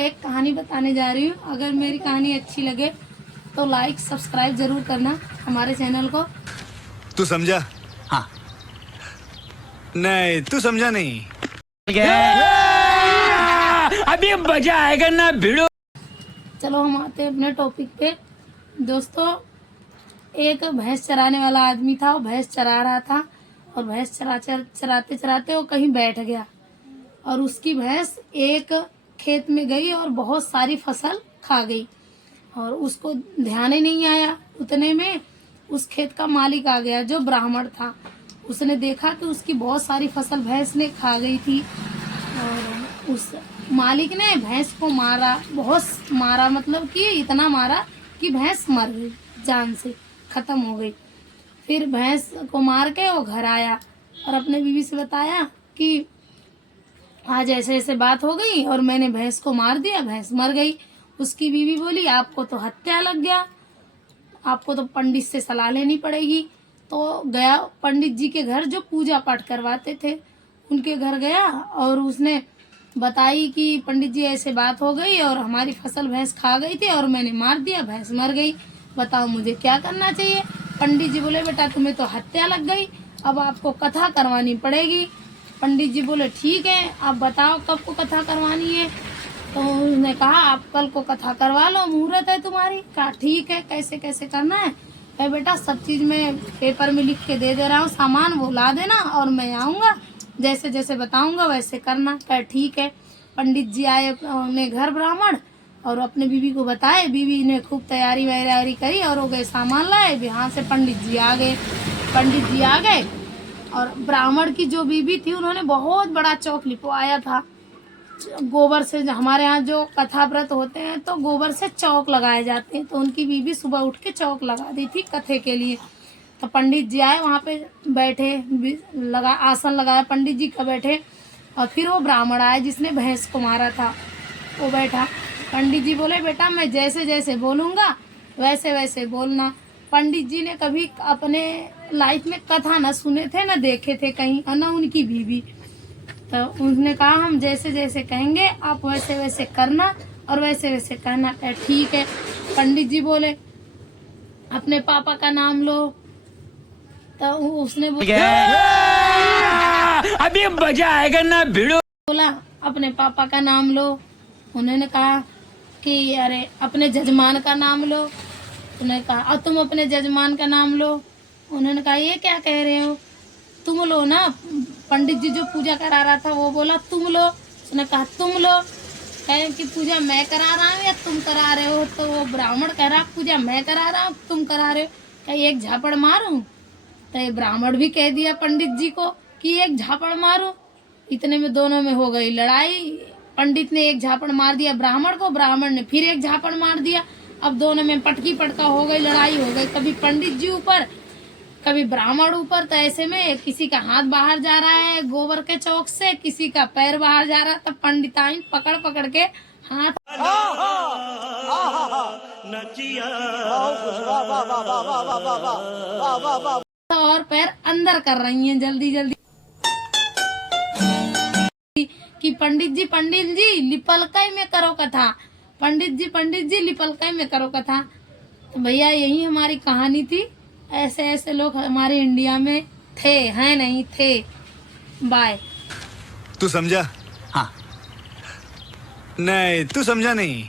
एक कहानी बताने जा रही हूँ। अगर मेरी कहानी अच्छी लगे तो लाइक सब्सक्राइब जरूर करना हमारे चैनल को। तू समझा? हाँ। नहीं, तू समझा नहीं। अभी मजा आएगा ना भिड़ो। चलो हम आते हैं अपने टॉपिक पे। दोस्तों, एक भैंस चराने वाला आदमी था। वो भैंस चरा रहा था और भैंस चराते चराते वो कहीं बैठ गया और उसकी भैंस एक खेत में गई और बहुत सारी फसल खा गई और उसको ध्यान ही नहीं आया। उतने में उस खेत का मालिक आ गया जो ब्राह्मण था। उसने देखा कि उसकी बहुत सारी फसल भैंस ने खा गई थी और उस मालिक ने भैंस को मारा, बहुत मारा, मतलब कि इतना मारा कि भैंस मर गई, जान से खत्म हो गई। फिर भैंस को मार के वो घर आया और अपने बीवी से बताया कि आज ऐसे ऐसे बात हो गई और मैंने भैंस को मार दिया, भैंस मर गई। उसकी बीवी बोली, आपको तो हत्या लग गया, आपको तो पंडित से सलाह लेनी पड़ेगी। तो गया पंडित जी के घर जो पूजा पाठ करवाते थे, उनके घर गया और उसने बताई कि पंडित जी ऐसे बात हो गई और हमारी फसल भैंस खा गई थी और मैंने मार दिया, भैंस मर गई, बताओ मुझे क्या करना चाहिए। पंडित जी बोले, बेटा तुम्हें तो हत्या लग गई, अब आपको कथा करवानी पड़ेगी। पंडित जी बोले, ठीक है, आप बताओ कब को कथा करवानी है। तो उसने कहा, आप कल को कथा करवा लो, मुहूर्त है तुम्हारी। कहा ठीक है, कैसे कैसे करना है। कहे बेटा सब चीज मैं पेपर में लिख के दे रहा हूँ, सामान वो ला देना और मैं आऊँगा, जैसे जैसे बताऊंगा वैसे करना। कहे ठीक है। पंडित जी आए अपने घर ब्राह्मण और अपने बीवी को बताए। बीवी ने खूब तैयारी वैयारी करी और वो गए सामान लाए। यहाँ से पंडित जी आ गए। पंडित जी आ गए और ब्राह्मण की जो बीवी थी उन्होंने बहुत बड़ा चौक लिपवाया था गोबर से। हमारे यहाँ जो कथा व्रत होते हैं तो गोबर से चौक लगाए जाते हैं, तो उनकी बीवी सुबह उठ के चौक लगा दी थी कथे के लिए। तो पंडित जी आए, वहाँ पे बैठे, लगा आसन लगाया, पंडित जी का बैठे और फिर वो ब्राह्मण आया जिसने भैंस को मारा था, वो बैठा। पंडित जी बोले, बेटा मैं जैसे जैसे बोलूँगा वैसे वैसे बोलना। पंडित जी ने कभी अपने लाइफ में कथा न सुने थे, न देखे थे कहीं, और न उनकी बीवी। तो उन्होंने कहा, हम जैसे जैसे कहेंगे आप वैसे वैसे करना और वैसे वैसे कहना। ठीक है। पंडित जी बोले, अपने पापा का नाम लो। तो उसने अभी मजा आएगा ना भिड़ो। बोला, अपने पापा का नाम लो। उन्होंने कहा कि अरे अपने जजमान का नाम लो। उन्होंने कहा, और तुम अपने जजमान का नाम लो। उन्होंने कहा, ये क्या कह रहे हो, तुम लो ना। पंडित जी जो पूजा करा रहा था वो बोला, तुम लो। उसने कहा, तुम लो। कहे कि पूजा मैं करा रहा हूँ या तुम करा रहे हो। तो वो ब्राह्मण कह रहा, पूजा मैं करा रहा हूँ, तुम करा रहे हो। कहे एक झापड़ मारूं। तो ये ब्राह्मण भी कह दिया पंडित जी को कि एक झापड़ मारो। इतने में दोनों में हो गई लड़ाई। पंडित ने एक झापड़ मार दिया ब्राह्मण को, ब्राह्मण ने फिर एक झापड़ मार दिया। अब दोनों में पटकी पटका हो गई, लड़ाई हो गई, कभी पंडित जी ऊपर कभी ब्राह्मण ऊपर। तो ऐसे में किसी का हाथ बाहर जा रहा है गोबर के चौक से, किसी का पैर बाहर जा रहा है। तब पंडिताइन पकड़ पकड़ के हाथ और पैर अंदर कर रही हैं जल्दी जल्दी कि पंडित जी लिपलकई में करो कथा, पंडित जी लिपलकई में करो कथा। तो भैया यही हमारी कहानी थी। ऐसे ऐसे लोग हमारे इंडिया में थे, हैं नहीं थे। बाय। तू समझा? हाँ। नहीं, तू समझा नहीं।